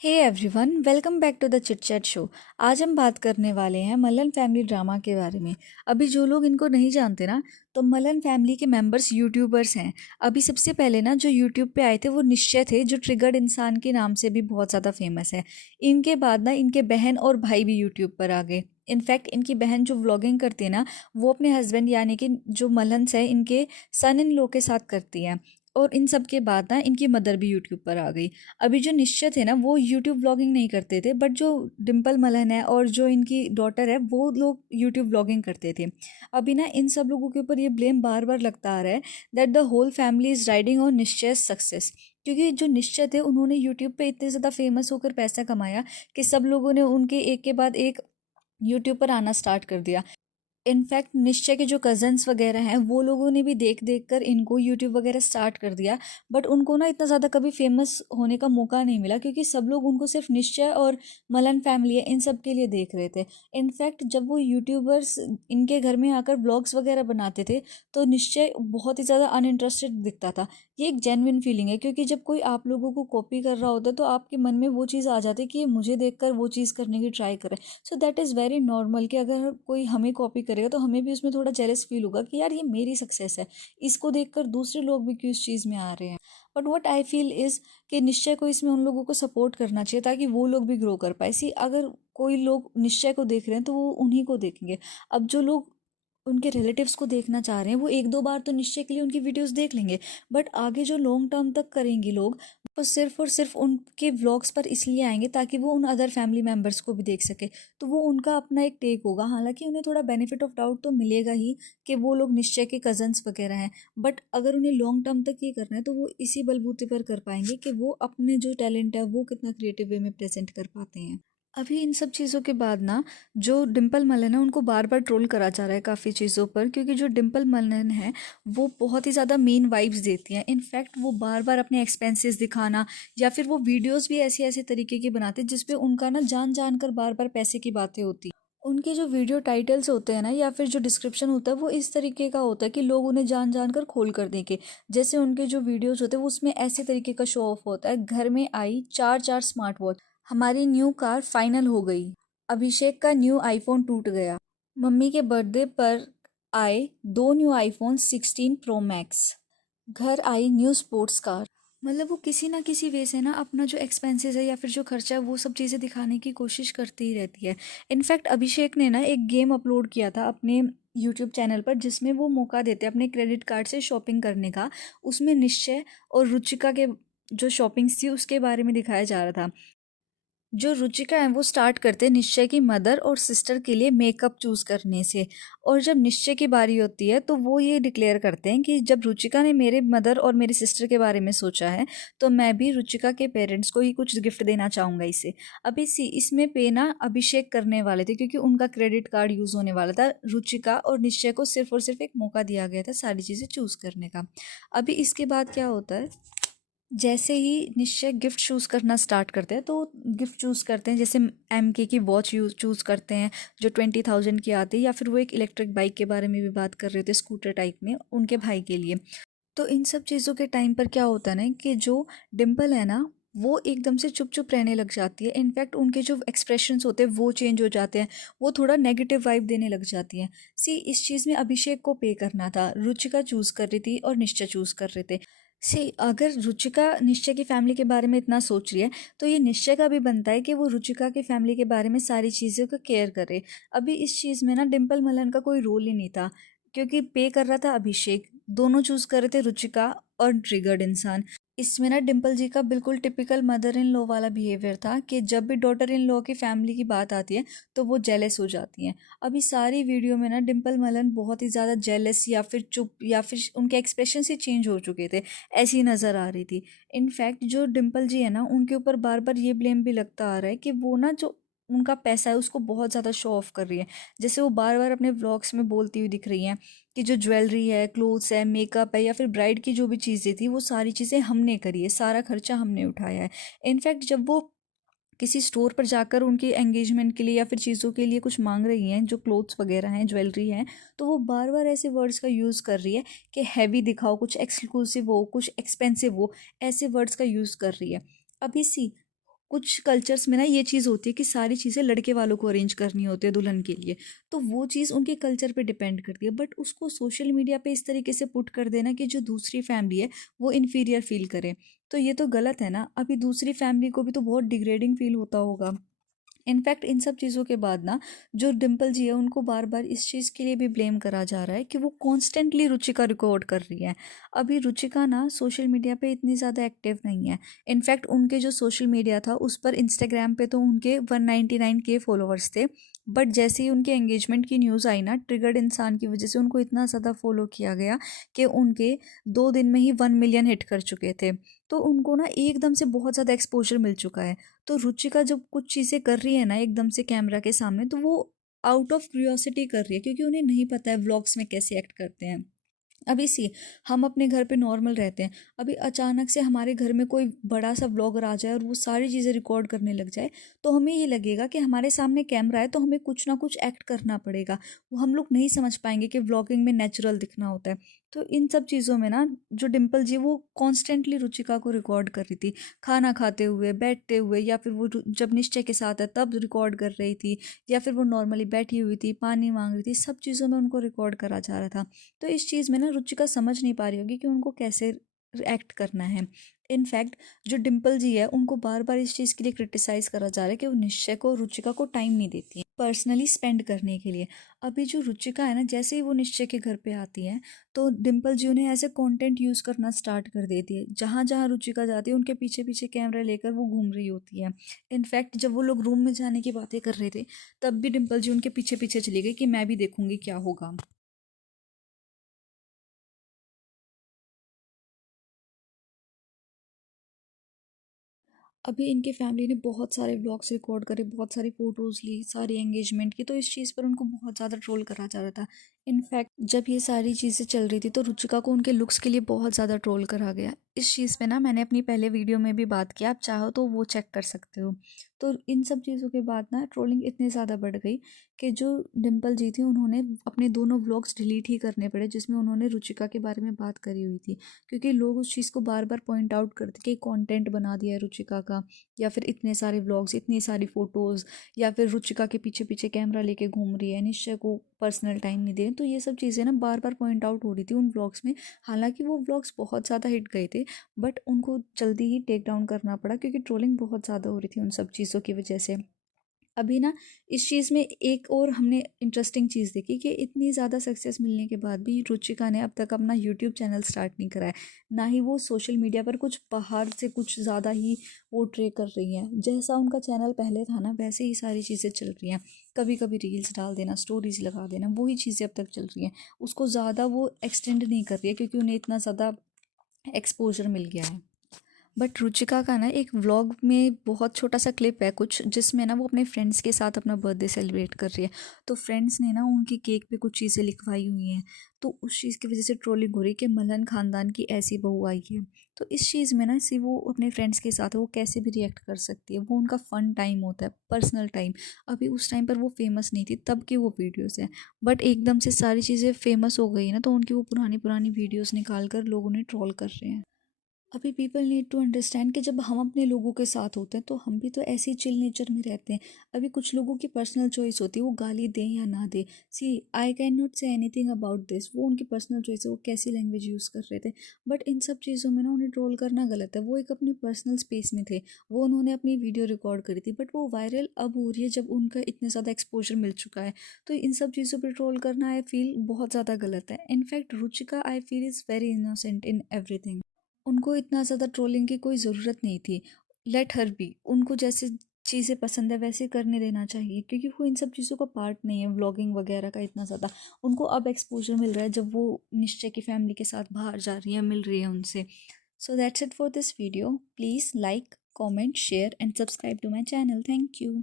Hey everyone, welcome back to the chit chat show. आज हम बात करने वाले हैं मल्लन फैमिली ड्रामा के बारे में। अभी जो लोग इनको नहीं जानते ना, तो मल्लन फैमिली के मेंबर्स यूट्यूबर्स हैं। अभी सबसे पहले ना जो यूट्यूब पे आए थे वो निश्चय थे, जो ट्रिगर्ड इंसान के नाम से भी बहुत ज़्यादा फेमस है। इनके बाद ना इनके बहन और भाई भी यूट्यूब पर आ गए। इनफैक्ट इनकी बहन जो व्लॉगिंग करती है ना, वो अपने हस्बैंड यानी कि जो मल्हन्स है इनके सन इन लॉ के साथ करती हैं। और इन सब के बाद ना इनकी मदर भी यूट्यूब पर आ गई। अभी जो निश्चित है ना, वो यूट्यूब ब्लॉगिंग नहीं करते थे, बट जो डिम्पल मलन है और जो इनकी डॉटर है वो लोग यूट्यूब ब्लॉगिंग करते थे। अभी ना इन सब लोगों के ऊपर ये ब्लेम बार बार लगता आ रहा है that the whole family is riding on Nishchay success. क्योंकि जो निश्चय थे उन्होंने यूट्यूब पे इतने ज़्यादा फेमस होकर पैसा कमाया कि सब लोगों ने उनके एक के बाद एक यूट्यूब पर आना स्टार्ट कर दिया। इनफैक्ट निश्चय के जो कज़न्स वगैरह हैं वो लोगों ने भी देख देख कर इनको यूट्यूब वगैरह स्टार्ट कर दिया। बट उनको ना इतना ज़्यादा कभी फेमस होने का मौका नहीं मिला, क्योंकि सब लोग उनको सिर्फ निश्चय और मलन फैमिली है इन सब के लिए देख रहे थे। इनफैक्ट जब वो यूट्यूबर्स इनके घर में आकर ब्लॉग्स वगैरह बनाते थे तो निश्चय बहुत ही ज़्यादा अनइंटरेस्टेड दिखता था। ये एक जेन्युइन फीलिंग है, क्योंकि जब कोई आप लोगों को कॉपी कर रहा होता है तो आपके मन में वो चीज़ आ जाती है कि ये मुझे देखकर वो चीज़ करने की ट्राई करे। So that is very normal कि अगर कोई हमें कॉपी करेगा तो हमें भी उसमें थोड़ा जेलस फील होगा कि यार ये मेरी सक्सेस है, इसको देखकर दूसरे लोग भी क्यों इस चीज़ में आ रहे हैं। But what I feel is कि निश्चय को इसमें उन लोगों को सपोर्ट करना चाहिए ताकि वो लोग भी ग्रो कर पाए। सी अगर कोई लोग निश्चय को देख रहे हैं तो वो उन्हीं को देखेंगे। अब जो लोग उनके रिलेटिव्स को देखना चाह रहे हैं वो एक दो बार तो निश्चय के लिए उनकी वीडियोस देख लेंगे, बट आगे जो लॉन्ग टर्म तक करेंगे लोग वो सिर्फ और सिर्फ उनके व्लॉग्स पर इसलिए आएंगे ताकि वो उन अदर फैमिली मेम्बर्स को भी देख सके। तो वो उनका अपना एक टेक होगा, हालांकि उन्हें थोड़ा बेनिफिट ऑफ डाउट तो मिलेगा ही कि वो लोग निश्चय के कजन्स वगैरह हैं। बट अगर उन्हें लॉन्ग टर्म तक ये करना है तो वो इसी बलबूते पर कर पाएंगे कि वो अपने जो टैलेंट है वो कितना क्रिएटिव वे में प्रेजेंट कर पाते हैं। अभी इन सब चीज़ों के बाद ना जो डिम्पल मलन है उनको बार बार ट्रोल करा जा रहा है काफ़ी चीज़ों पर, क्योंकि जो डिम्पल मलन है वो बहुत ही ज़्यादा मीन वाइब्स देती हैं। इनफैक्ट वो बार बार अपने एक्सपेंसेस दिखाना या फिर वो वीडियोस भी ऐसे ऐसे तरीके की बनाते हैं जिसपे उनका ना जान जान कर बार बार पैसे की बातें होती हैं। उनके जो वीडियो टाइटल्स होते हैं ना या फिर जो डिस्क्रिप्शन होता है वो इस तरीके का होता है कि लोग उन्हें जान जान कर खोल कर देंगे। जैसे उनके जो वीडियोस होते हैं वो उसमें ऐसे तरीके का शो ऑफ होता है, घर में आई चार चार स्मार्ट वॉच, हमारी न्यू कार फाइनल हो गई, अभिषेक का न्यू आईफोन टूट गया, मम्मी के बर्थडे पर आए दो न्यू आईफोन 16 प्रो मैक्स, घर आई न्यू स्पोर्ट्स कार। मतलब वो किसी ना किसी वे से ना अपना जो एक्सपेंसेस है या फिर जो खर्चा है वो सब चीज़ें दिखाने की कोशिश करती ही रहती है। इनफैक्ट अभिषेक ने ना एक गेम अपलोड किया था अपने यूट्यूब चैनल पर जिसमें वो मौका देते अपने क्रेडिट कार्ड से शॉपिंग करने का। उसमें निश्चय और रुचिका के जो शॉपिंग्स थी उसके बारे में दिखाया जा रहा था। जो रुचिका है वो स्टार्ट करते हैं निश्चय की मदर और सिस्टर के लिए मेकअप चूज करने से। और जब निश्चय की बारी होती है तो वो ये डिक्लेयर करते हैं कि जब रुचिका ने मेरे मदर और मेरी सिस्टर के बारे में सोचा है तो मैं भी रुचिका के पेरेंट्स को ही कुछ गिफ्ट देना चाहूँगा इसे। अभी इसमें पे ना अभिषेक करने वाले थे क्योंकि उनका क्रेडिट कार्ड यूज़ होने वाला था। रुचिका और निश्चय को सिर्फ और सिर्फ एक मौका दिया गया था सारी चीज़ें चूज़ करने का। अभी इसके बाद क्या होता है, जैसे ही निश्चय गिफ्ट चूज़ करना स्टार्ट करते हैं तो गिफ्ट चूज़ करते हैं, जैसे MK की वॉच यूज चूज़ करते हैं जो 20,000 की आती है, या फिर वो एक इलेक्ट्रिक बाइक के बारे में भी बात कर रहे थे स्कूटर टाइप में उनके भाई के लिए। तो इन सब चीज़ों के टाइम पर क्या होता है ना कि जो डिम्पल है ना वो एकदम से चुप चुप रहने लग जाती है। इनफैक्ट उनके जो एक्सप्रेशंस होते हैं वो चेंज हो जाते हैं, वो थोड़ा नेगेटिव वाइब देने लग जाती हैं। सी इस चीज़ में अभिषेक को पे करना था, रुचिका चूज़ कर रही थी और निश्चय चूज़ कर रहे थे। सी अगर रुचिका निश्चय की फैमिली के बारे में इतना सोच रही है तो ये निश्चय का भी बनता है कि वो रुचिका की फैमिली के बारे में सारी चीज़ों का केयर करे। अभी इस चीज़ में ना डिम्पल मलन का कोई रोल ही नहीं था, क्योंकि पे कर रहा था अभिषेक, दोनों चूज कर रहे थे रुचिका और ट्रिगर्ड इंसान। इसमें ना डिम्पल जी का बिल्कुल टिपिकल मदर इन लॉ वाला बिहेवियर था कि जब भी डॉटर इन लॉ की फैमिली की बात आती है तो वो जेलस हो जाती हैं। अभी सारी वीडियो में ना डिम्पल मलन बहुत ही ज़्यादा जेलस या फिर चुप या फिर उनके एक्सप्रेशन से चेंज हो चुके थे, ऐसी नज़र आ रही थी। इनफैक्ट जो डिम्पल जी है ना उनके ऊपर बार बार ये ब्लेम भी लगता आ रहा है कि वो ना जो उनका पैसा है उसको बहुत ज़्यादा शो ऑफ कर रही है। जैसे वो बार बार अपने व्लॉग्स में बोलती हुई दिख रही हैं कि जो ज्वेलरी है, क्लोथ्स है, मेकअप है या फिर ब्राइड की जो भी चीज़ें थी वो सारी चीज़ें हमने करी है, सारा खर्चा हमने उठाया है। इनफैक्ट जब वो किसी स्टोर पर जाकर उनकी एंगेजमेंट के लिए या फिर चीज़ों के लिए कुछ मांग रही हैं, जो क्लोथ्स वगैरह हैं, ज्वेलरी हैं, तो वो बार बार ऐसे वर्ड्स का यूज़ कर रही है कि हैवी दिखाओ, कुछ एक्सक्लूसिव हो, कुछ एक्सपेंसिव हो, ऐसे वर्ड्स का यूज़ कर रही है। अभी सी कुछ कल्चर्स में ना ये चीज़ होती है कि सारी चीज़ें लड़के वालों को अरेंज करनी होती है दुल्हन के लिए, तो वो चीज़ उनके कल्चर पे डिपेंड करती है, बट उसको सोशल मीडिया पे इस तरीके से पुट कर देना कि जो दूसरी फैमिली है वो इन्फीरियर फील करे, तो ये तो गलत है ना। अभी दूसरी फैमिली को भी तो बहुत डिग्रेडिंग फील होता होगा। इनफैक्ट इन सब चीज़ों के बाद ना जो डिम्पल जी है उनको बार बार इस चीज़ के लिए भी ब्लेम करा जा रहा है कि वो कॉन्स्टेंटली रुचिका रिकॉर्ड कर रही है। अभी रुचिका ना सोशल मीडिया पे इतनी ज़्यादा एक्टिव नहीं है। इनफैक्ट उनके जो सोशल मीडिया था उस पर इंस्टाग्राम पे तो उनके 199K फॉलोअर्स थे, बट जैसे ही उनके एंगेजमेंट की न्यूज़ आई ना, ट्रिगर्ड इंसान की वजह से उनको इतना ज़्यादा फॉलो किया गया कि उनके 2 दिन में ही 1 मिलियन हिट कर चुके थे। तो उनको ना एकदम से बहुत ज़्यादा एक्सपोजर मिल चुका है। तो रुचिका जब कुछ चीज़ें कर रही है ना एकदम से कैमरा के सामने, तो वो आउट ऑफ क्यूरियोसिटी कर रही है, क्योंकि उन्हें नहीं पता है व्लॉग्स में कैसे एक्ट करते हैं। अभी सी हम अपने घर पे नॉर्मल रहते हैं, अभी अचानक से हमारे घर में कोई बड़ा सा व्लॉगर आ जाए और वो सारी चीज़ें रिकॉर्ड करने लग जाए, तो हमें ये लगेगा कि हमारे सामने कैमरा है तो हमें कुछ ना कुछ एक्ट करना पड़ेगा। वो हम लोग नहीं समझ पाएंगे कि व्लॉगिंग में नेचुरल दिखना होता है। तो इन सब चीज़ों में ना जो डिम्पल जी वो कॉन्स्टेंटली रुचिका को रिकॉर्ड कर रही थी, खाना खाते हुए, बैठते हुए, या फिर वो जब निश्चय के साथ है तब रिकॉर्ड कर रही थी, या फिर वो नॉर्मली बैठी हुई थी, पानी मांग रही थी, सब चीज़ों में उनको रिकॉर्ड करा जा रहा था। तो इस चीज़ में ना रुचिका समझ नहीं पा रही होगी कि उनको कैसे एक्ट करना है। इनफैक्ट जो डिम्पल जी है उनको बार बार इस चीज़ के लिए क्रिटिसाइज करा जा रहा है कि वो निश्चय को, रुचिका को टाइम नहीं देती है पर्सनली स्पेंड करने के लिए। अभी जो रुचिका है ना, जैसे ही वो निश्चय के घर पे आती है तो डिम्पल जी उन्हें ऐसे कंटेंट यूज़ करना स्टार्ट कर देती है। जहाँ जहाँ रुचिका जाती है उनके पीछे पीछे कैमरा लेकर वो घूम रही होती है। इनफैक्ट जब वो लोग रूम में जाने की बातें कर रहे थे तब भी डिम्पल जी उनके पीछे पीछे चली गई कि मैं भी देखूंगी क्या होगा। अभी इनके फैमिली ने बहुत सारे व्लॉग्स रिकॉर्ड करे, बहुत सारी फ़ोटोज़ ली, सारी एंगेजमेंट की, तो इस चीज़ पर उनको बहुत ज़्यादा ट्रोल करा जा रहा था। इनफैक्ट जब ये सारी चीज़ें चल रही थी तो रुचिका को उनके लुक्स के लिए बहुत ज़्यादा ट्रोल करा गया। इस चीज़ पे ना मैंने अपनी पहले वीडियो में भी बात किया, आप चाहो तो वो चेक कर सकते हो। तो इन सब चीज़ों के बाद ना ट्रोलिंग इतनी ज़्यादा बढ़ गई कि जो डिम्पल जी थी उन्होंने अपने दोनों व्लॉग्स डिलीट ही करने पड़े जिसमें उन्होंने रुचिका के बारे में बात करी हुई थी, क्योंकि लोग उस चीज़ को बार बार पॉइंट आउट करते कि कंटेंट बना दिया है रुचिका का, या फिर इतने सारे व्लॉग्स, इतनी सारी फ़ोटोज़, या फिर रुचिका के पीछे पीछे कैमरा लेके घूम रही है, निश्चय को पर्सनल टाइम नहीं दे रही। तो ये सब चीज़ें ना बार बार पॉइंट आउट हो रही थी उन व्लॉग्स में। हालांकि वो व्लॉग्स बहुत ज़्यादा हिट गए थे, बट उनको जल्दी ही टेक डाउन करना पड़ा क्योंकि ट्रोलिंग बहुत ज़्यादा हो रही थी उन सब चीज़ों की वजह से। अभी ना इस चीज़ में एक और हमने इंटरेस्टिंग चीज़ देखी कि इतनी ज़्यादा सक्सेस मिलने के बाद भी रुचिका ने अब तक अपना यूट्यूब चैनल स्टार्ट नहीं करा है, ना ही वो सोशल मीडिया पर कुछ बाहर से कुछ ज़्यादा ही वो ट्रे कर रही हैं। जैसा उनका चैनल पहले था ना वैसे ही सारी चीज़ें चल रही हैं। कभी कभी रील्स डाल देना, स्टोरीज लगा देना, वही चीज़ें अब तक चल रही हैं। उसको ज़्यादा वो एक्सटेंड नहीं कर रही है क्योंकि उन्हें इतना ज़्यादा एक्सपोजर मिल गया है। बट रुचिका का ना एक व्लॉग में बहुत छोटा सा क्लिप है कुछ, जिसमें ना वो अपने फ्रेंड्स के साथ अपना बर्थडे सेलिब्रेट कर रही है। तो फ्रेंड्स ने ना उनकी केक पे कुछ चीज़ें लिखवाई हुई हैं, तो उस चीज़ की वजह से ट्रोलिंग हो रही है कि मलन खानदान की ऐसी बहू आई है। तो इस चीज़ में ना सी वो अपने फ्रेंड्स के साथ है, वो कैसे भी रिएक्ट कर सकती है, वो उनका फ़न टाइम होता है, पर्सनल टाइम। अभी उस टाइम पर वो फेमस नहीं थी, तब की वो वीडियोज़ हैं। बट एकदम से सारी चीज़ें फेमस हो गई ना, तो उनकी वो पुरानी पुरानी वीडियोज़ निकाल कर लोग उन्हें ट्रोल कर रहे हैं। अभी पीपल नीड टू अंडरस्टैंड कि जब हम अपने लोगों के साथ होते हैं तो हम भी तो ऐसे ही चिल नेचर में रहते हैं। अभी कुछ लोगों की पर्सनल चॉइस होती है वो गाली दें या ना दें। See I can not say anything about this, वो उनकी पर्सनल चॉइस है, वो कैसी लैंग्वेज यूज़ कर रहे थे। बट इन सब चीज़ों में ना उन्हें ट्रोल करना गलत है। वो एक अपनी पर्सनल स्पेस में थे, वो उन्होंने अपनी वीडियो रिकॉर्ड करी थी, बट वो वायरल अब हो रही है जब उनका इतने ज़्यादा एक्सपोजर मिल चुका है। तो इन सब चीज़ों पर ट्रोल करना आई फील बहुत ज़्यादा गलत है। In fact Ruchika I feel is very innocent in everything. उनको इतना ज़्यादा ट्रोलिंग की कोई ज़रूरत नहीं थी। लेट हर बी, उनको जैसे चीज़ें पसंद है वैसे करने देना चाहिए, क्योंकि वो इन सब चीज़ों का पार्ट नहीं है व्लॉगिंग वगैरह का इतना ज़्यादा। उनको अब एक्सपोजर मिल रहा है जब वो निश्चय की फैमिली के साथ बाहर जा रही है, मिल रही है उनसे। So that's it for this video. Please like, comment, share and subscribe to my channel. Thank you.